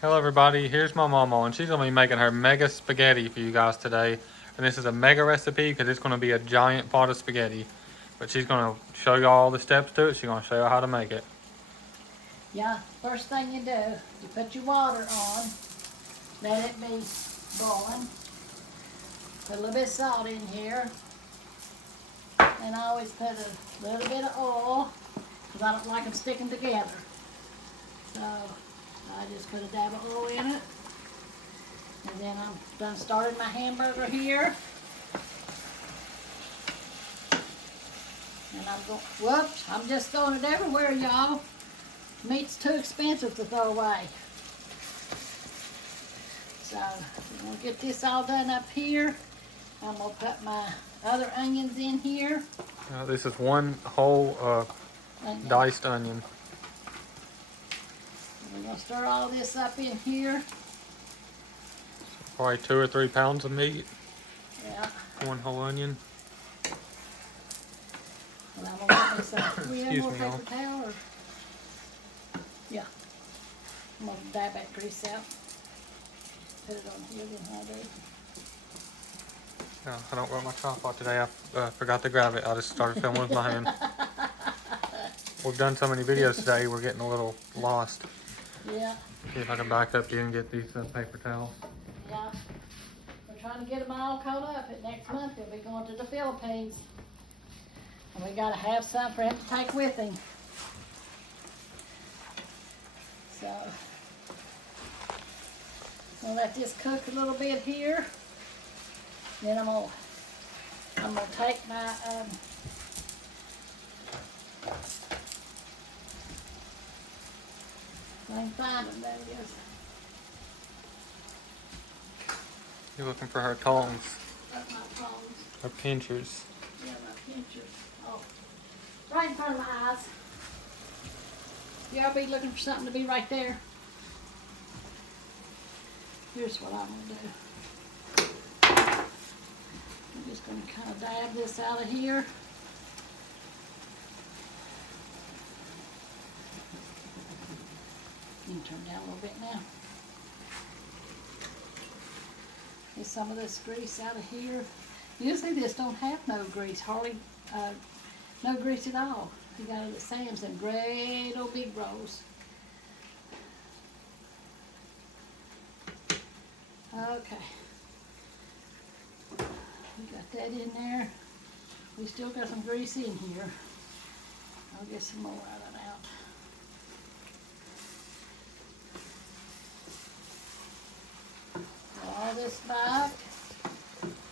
Hello everybody, here's my mama and she's going to be making her mega spaghetti for you guys today. And this is a mega recipe because it's going to be a giant pot of spaghetti. But she's going to show you all the steps to it. She's going to show you how to make it. Yeah, first thing you do, you put your water on, let it be boiling. Put a little bit of salt in here. And I always put a little bit of oil because I don't like them sticking together. So I just put a dab of oil in it. And then I'm done started my hamburger here. And I'm going, whoops, I'm just throwing it everywhere, y'all. Meat's too expensive to throw away. So I'm going to get this all done up here. I'm going to put my other onions in here. This is one whole diced onion. We're going to stir all this up in here. Probably 2 or 3 pounds of meat. Yeah. One whole onion. And I'm going to get me some. We have Excuse more me, paper y'all. towel? Or? Yeah. I'm going to dab that grease out. Put it on here, then I do. I don't got my tripod today. I forgot to grab it. I just started filming with my hand. We've done so many videos today, we're getting a little lost. Yeah. See if I can back up here and get these paper towels. Yeah. We're trying to get them all caught up. And next month we'll be going to the Philippines. And we got to have some for him to take with him. So, I'll let this cook a little bit here. Then I'm gonna take my I can find them, there it is. You're looking for her tongs, That's my tongs. her pinchers. Yeah, my pinchers. Oh, right in front of my eyes. Y'all be looking for something to be right there. Here's what I'm gonna do. I'm just going to kind of dab this out of here. You can turn down a little bit now. Get some of this grease out of here. Usually this don't have no grease, hardly no grease at all. You got it at Sam's, them great old big rolls. Okay. We got that in there. We still got some grease in here. I'll get some more of it out. Draw this back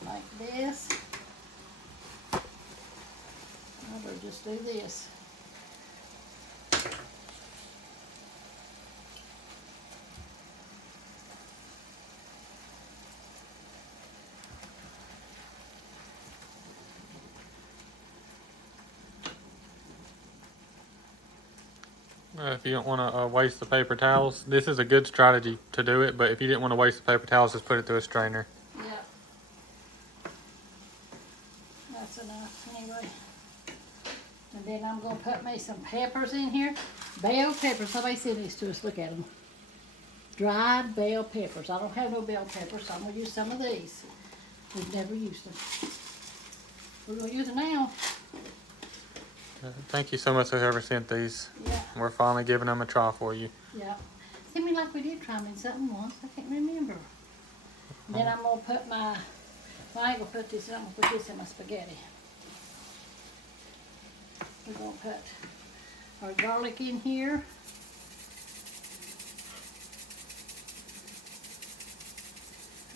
like this. I better just do this. If you don't want to waste the paper towels, this is a good strategy to do it, but if you didn't want to waste the paper towels, just put it through a strainer. Yeah. That's enough anyway. And then I'm going to put me some peppers in here. Bell peppers. Somebody sent these to us. Look at them. Dried bell peppers. I don't have no bell peppers, so I'm going to use some of these. We've never used them. We're going to use them now. Thank you so much to whoever sent these. Yeah. We're finally giving them a try for you. Yeah. Seemed like we did try them in something once. I can't remember. Then I'm going to put my, well, I ain't going to put this, I'm going to put this in my spaghetti. We're going to put our garlic in here.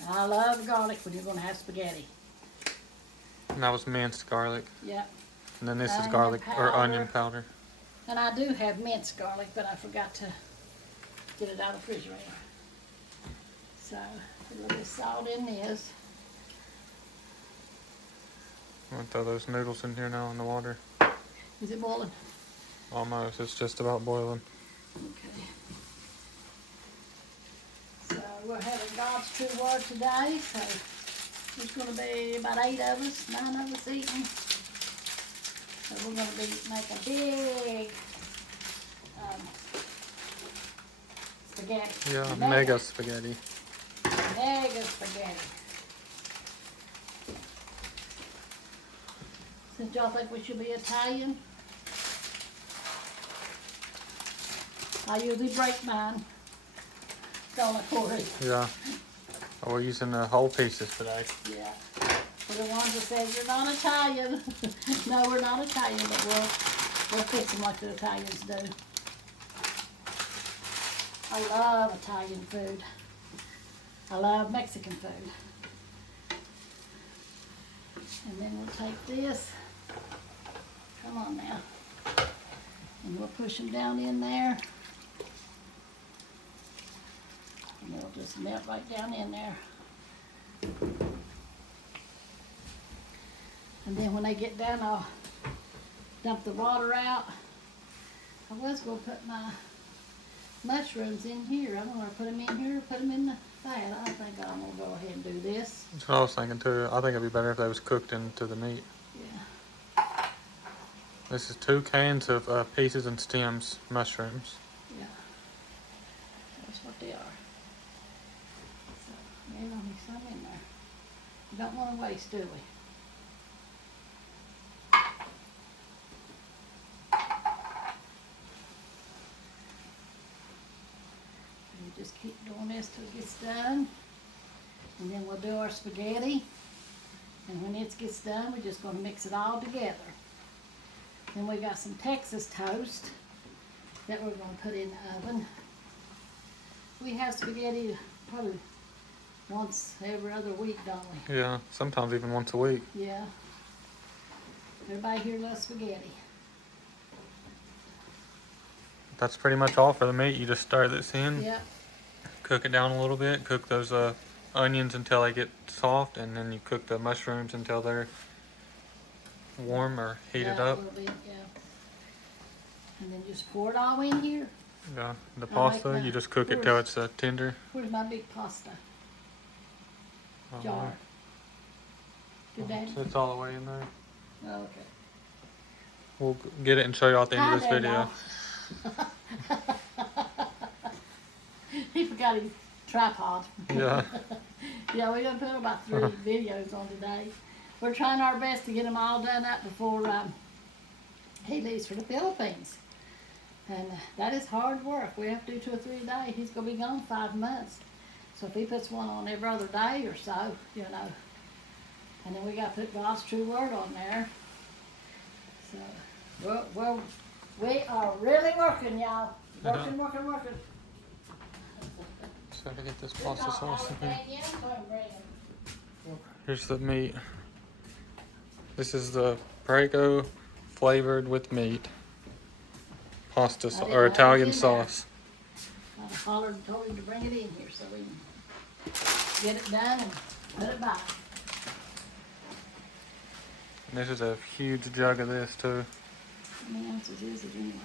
I love garlic when you're going to have spaghetti. And that was minced garlic. Yeah. And then this is Onion garlic or powder. onion powder. And I do have minced garlic, but I forgot to get it out of the refrigerator. So, put a little bit of salt in this. I'm going to throw those noodles in here now in the water. Is it boiling? Almost. It's just about boiling. Okay. So we're having God's true word today. So there's going to be about 8 of us, 9 of us eating. So we're going to be making big spaghetti. Yeah, mega spaghetti. Mega spaghetti. Since y'all think we should be Italian, I usually break mine. Don't I, Corey? Yeah. Oh, we're using the whole pieces today. Yeah. For the ones that said you're not Italian. No, we're not Italian, but we'll fix them like the Italians do. I love Italian food. I love Mexican food. And then we'll take this. Come on now. And we'll push them down in there. And they'll just melt right down in there. And then when they get done, I'll dump the water out. I was going to put my mushrooms in here. I don't want to put them in here or put them in the fat. I think I'm going to go ahead and do this. That's what I was thinking too. I think it'd be better if they was cooked into the meat. Yeah. This is 2 cans of pieces and stems mushrooms. Yeah. That's what they are. So, there's only some in there. We don't want to waste, do we? We just keep doing this till it gets done. And then we'll do our spaghetti. And when it gets done, we're just going to mix it all together. Then we got some Texas toast that we're going to put in the oven. We have spaghetti probably once every other week, don't we? Yeah, sometimes even once a week. Yeah. Everybody here loves spaghetti. That's pretty much all for the meat. You just stir this in, Yep. cook it down a little bit, cook those onions until they get soft, and then you cook the mushrooms until they're warm or heated Yeah, up. a little bit, yeah. And then just pour it all in here. Yeah, the I like pasta, that. you just cook it till it's tender. Where's my big pasta jar? Good, Daddy? It's all the way in there. Oh, okay. We'll get it and show you all at the end Hi of this there, video. y'all. He forgot his tripod. Yeah. Yeah, we're going to put about 3 videos on today. We're trying our best to get them all done up before he leaves for the Philippines. And that is hard work. We have to do 2 or 3 a day. He's going to be gone 5 months. So if he puts one on every other day or so, you know. And then we got to put God's true word on there. So, we are really working, y'all. Working. So to get this pasta sauce in here. Here's the meat. This is the Prego flavored with meat pasta I didn't or know it was Italian in there. sauce. I hollered and told him to bring it in here so we can get it done and put it by. And this is a huge jug of this too. How many ounces is it anyway?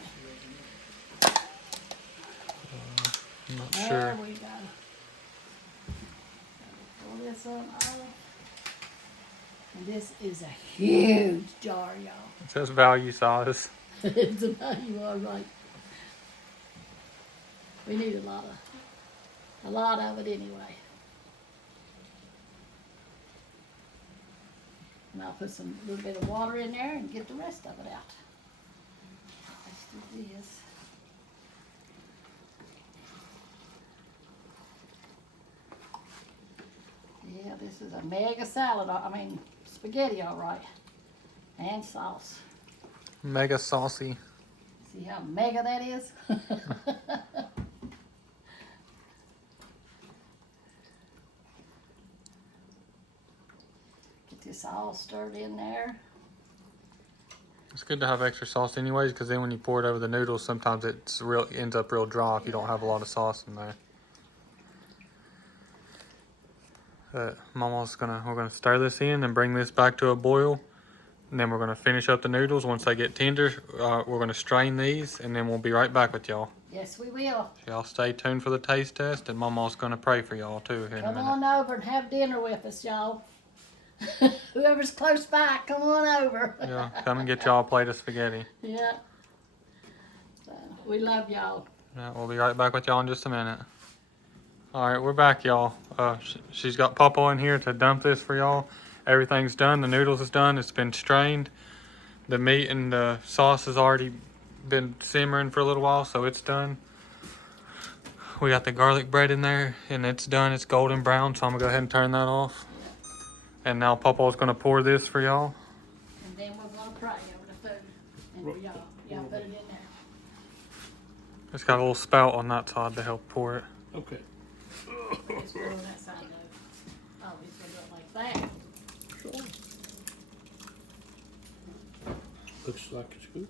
I'm not There sure. we go. Pull this on off. And this is a huge jar, y'all. It says value size. It's about you all right. We need a lot of it anyway. And I'll put some little bit of water in there and get the rest of it out. Let's do this. Yeah, this is a mega salad. I mean, spaghetti, all right. And sauce. Mega saucy. See how mega that is? Get this all stirred in there. It's good to have extra sauce anyways, because then when you pour it over the noodles, sometimes ends up real dry if you don't have a lot of sauce in there. We're gonna stir this in and bring this back to a boil, and then we're gonna finish up the noodles. Once they get tender, we're gonna strain these, and then we'll be right back with y'all. Yes, we will. Y'all stay tuned for the taste test, and Mamaw's gonna pray for y'all too here in a Come minute. on over and have dinner with us, y'all. Whoever's close by, come on over. Yeah, come and get y'all a plate of spaghetti. Yeah. So, we love y'all. Yeah, we'll be right back with y'all in just a minute. All right, we're back, y'all. She's got Papa in here to dump this for y'all. Everything's done. The noodles is done. It's been strained. The meat and the sauce has already been simmering for a little while, so it's done. We got the garlic bread in there, and it's done. It's golden brown, so I'm gonna go ahead and turn that off. And now Papa's gonna pour this for y'all. And then we're gonna pray over the food. And for y'all. Y'all put it in there. It's got a little spout on that side to help pour it. Okay. Just put it on that side though. Oh, he's gonna do it like that. Sure. Looks like it's good.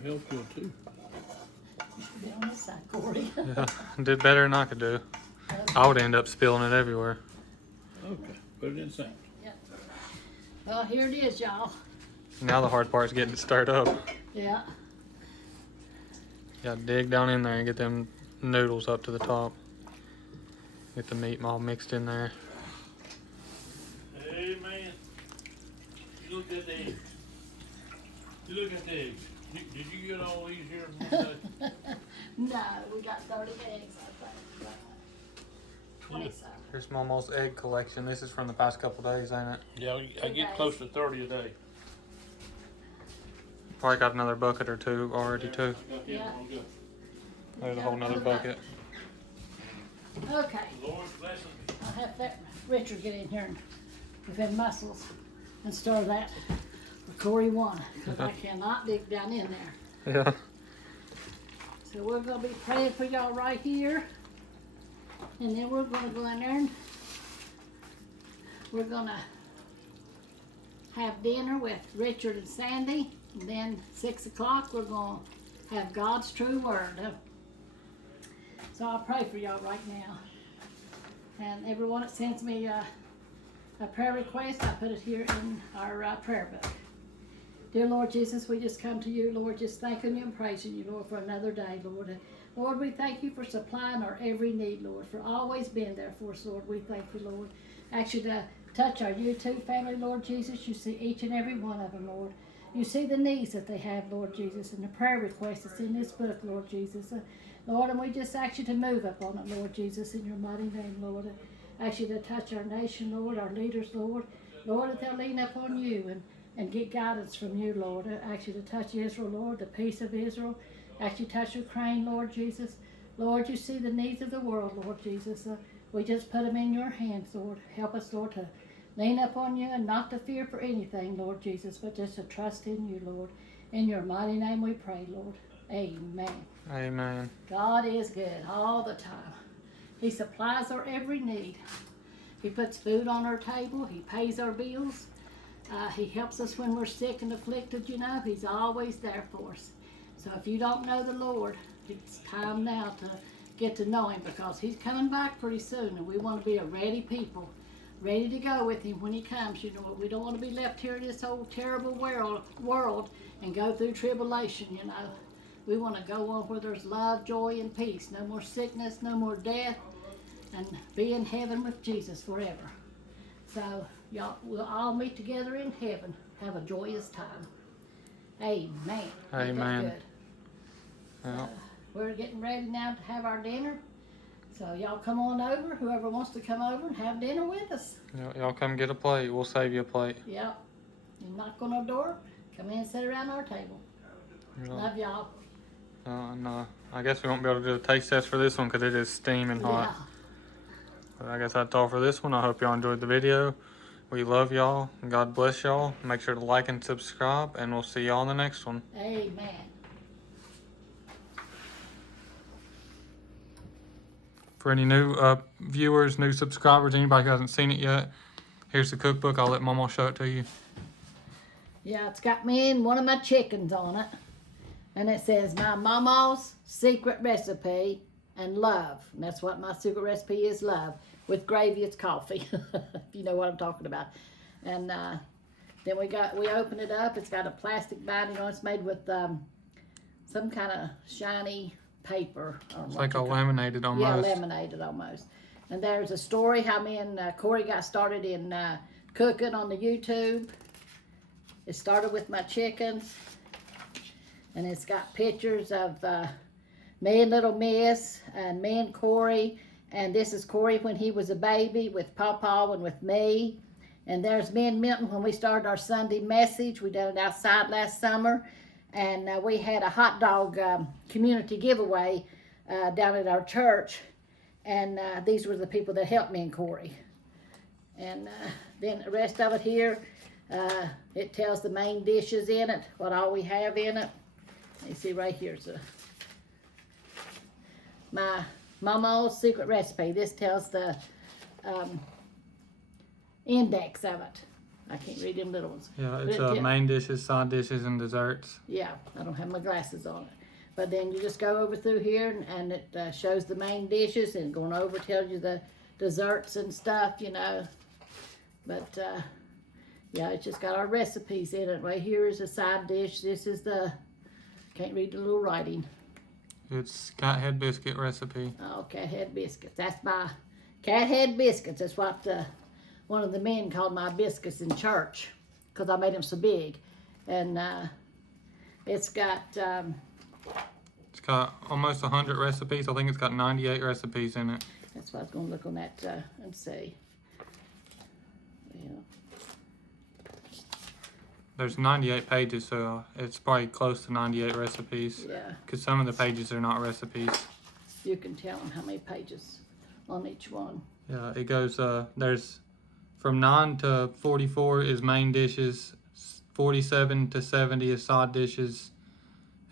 Smells good too. Put it on this side, Corey. Yeah, did better than I could do. I would end up spilling it everywhere. Okay. Put it in the sink. Yep. Well, here it is, y'all. Now the hard part is getting it stirred up. Yeah. Gotta dig down in there and get them noodles up to the top. Get the meat all mixed in there. Hey man, you look at the eggs. You look at the eggs. Did you get all these here in one day? No, we got 30 eggs, I think. 20-some. Here's Mamaw's egg collection. This is from the past couple days, ain't it? Yeah, I get close to 30 a day. Probably got another bucket or two already too. Yeah. There's a whole nother bucket. Okay. Lord bless them. I'll have that Richard get in here and with them mussels and stir that for Corey one, because I cannot dig down in there. Yeah. So we're gonna be praying for y'all right here, and then we're gonna go in there and we're gonna have dinner with Richard and Sandy, and then 6 o'clock we're gonna have God's true word. So I'll pray for y'all right now. And everyone that sends me a prayer request, I put it here in our prayer book. Dear Lord Jesus, we just come to you, Lord, just thanking you and praising you, Lord, for another day, Lord. Lord, we thank you for supplying our every need, Lord, for always being there for us, Lord. We thank you, Lord. Ask you to touch our YouTube family, Lord Jesus. You see each and every one of them, Lord. You see the needs that they have, Lord Jesus, and the prayer requests that's in this book, Lord Jesus. Lord, and we just ask you to move up on it, Lord Jesus, in your mighty name, Lord. Ask you to touch our nation, Lord, our leaders, Lord. Lord, that they'll lean up on you and get guidance from you, Lord. I ask you to touch Israel, Lord, the peace of Israel. I ask you to touch Ukraine, Lord Jesus. Lord, you see the needs of the world, Lord Jesus. We just put them in your hands, Lord. Help us, Lord, to lean up on you and not to fear for anything, Lord Jesus, but just to trust in you, Lord. In your mighty name we pray, Lord. Amen. Amen. God is good all the time. He supplies our every need. He puts food on our table. He pays our bills. He helps us when we're sick and afflicted, you know. He's always there for us. So if you don't know the Lord, it's time now to get to know him, because he's coming back pretty soon, and we want to be a ready people, ready to go with him when he comes. You know, we don't want to be left here in this old terrible world and go through tribulation, you know. We want to go on where there's love, joy, and peace. No more sickness, no more death, and be in heaven with Jesus forever. So, y'all, we'll all meet together in heaven. Have a joyous time. Amen. Amen. Good. Yeah. We're getting ready now to have our dinner. So y'all come on over, whoever wants to come over and have dinner with us. Y'all come get a plate. We'll save you a plate. Yep. You knock on our door, come in and sit around our table. Yeah. Love y'all. And I guess we won't be able to do a taste test for this one because it is steaming hot. Yeah. But I guess that's all for this one. I hope y'all enjoyed the video. We love y'all. God bless y'all. Make sure to like and subscribe, and we'll see y'all in the next one. Amen. For any new viewers, new subscribers, anybody who hasn't seen it yet, here's the cookbook. I'll let Mama show it to you. Yeah, it's got me and one of my chickens on it. And it says, my Mamaw's secret recipe and love. And that's what my secret recipe is, love. With gravy, it's coffee. If you know what I'm talking about. And then we open it up. It's got a plastic binding on it. It's made with some kind of shiny paper. It's like a laminated almost. Yeah, laminated almost. And there's a story how me and Corey got started in cooking on the YouTube. It started with my chickens. And it's got pictures of me and little Miss, and me and Corey. And this is Corey when he was a baby with Pawpaw and with me. And there's me and Milton when we started our Sunday message. We done it outside last summer. And we had a hot dog community giveaway down at our church. And these were the people that helped me and Corey. And then the rest of it here, it tells the main dishes in it, what all we have in it. You see right here's my Mamaw's secret recipe. This tells the index of it. I can't read them little ones. Yeah, it's main dishes, side dishes, and desserts. Yeah, I don't have my glasses on it. But then you just go over through here and it shows the main dishes, and going over tells you the desserts and stuff, you know. But yeah, it's just got our recipes in it. Right here is a side dish. This is the, can't read the little writing. It's cat head biscuit recipe. Oh, cat head biscuits. That's my cat head biscuits. That's what one of the men called my biscuits in church, because I made them so big. And it's got It's got almost 100 recipes. I think it's got 98 recipes in it. that's what I was going to look on that and see. Yeah. There's 98 pages, so it's probably close to 98 recipes. Yeah, Because some of the pages are not recipes. you can tell them how many pages on each one. Yeah, it goes, there's from 9 to 44 is main dishes, 47 to 70 is side dishes,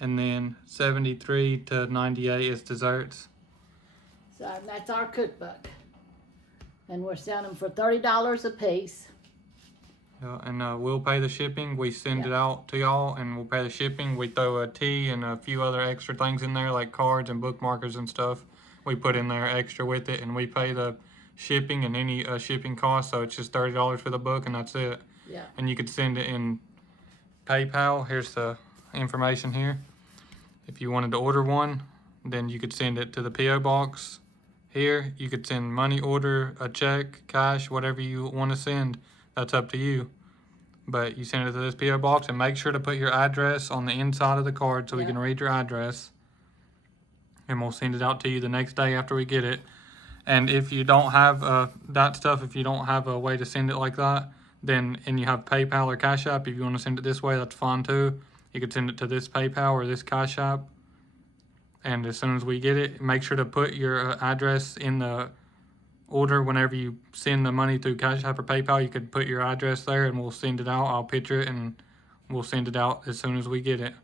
and then 73 to 98 is desserts. So that's our cookbook. And we're selling them for $30 a piece. Yeah, and we'll pay the shipping. We send it Yeah. out to y'all, and we'll pay the shipping. We throw a tea and a few other extra things in there, like cards and bookmarkers and stuff. We put in there extra with it, and we pay the shipping and any shipping costs. So it's just $30 for the book, and that's it. Yeah. And you could send it in PayPal. Here's the information here. If you wanted to order one, then you could send it to the P.O. box. Here, you could send money order, a check, cash, whatever you want to send. That's up to you. But you send it to this P.O. box, and make sure to put your address on the inside of the card so we Yeah. can read your address. And we'll send it out to you the next day after we get it. And if you don't have that stuff, if you don't have a way to send it like that, then, and you have PayPal or Cash App, if you want to send it this way, that's fine too. You could send it to this PayPal or this Cash App. And as soon as we get it, make sure to put your address in the order. Whenever you send the money through Cash App or PayPal, you could put your address there, and we'll send it out. I'll picture it, and we'll send it out as soon as we get it.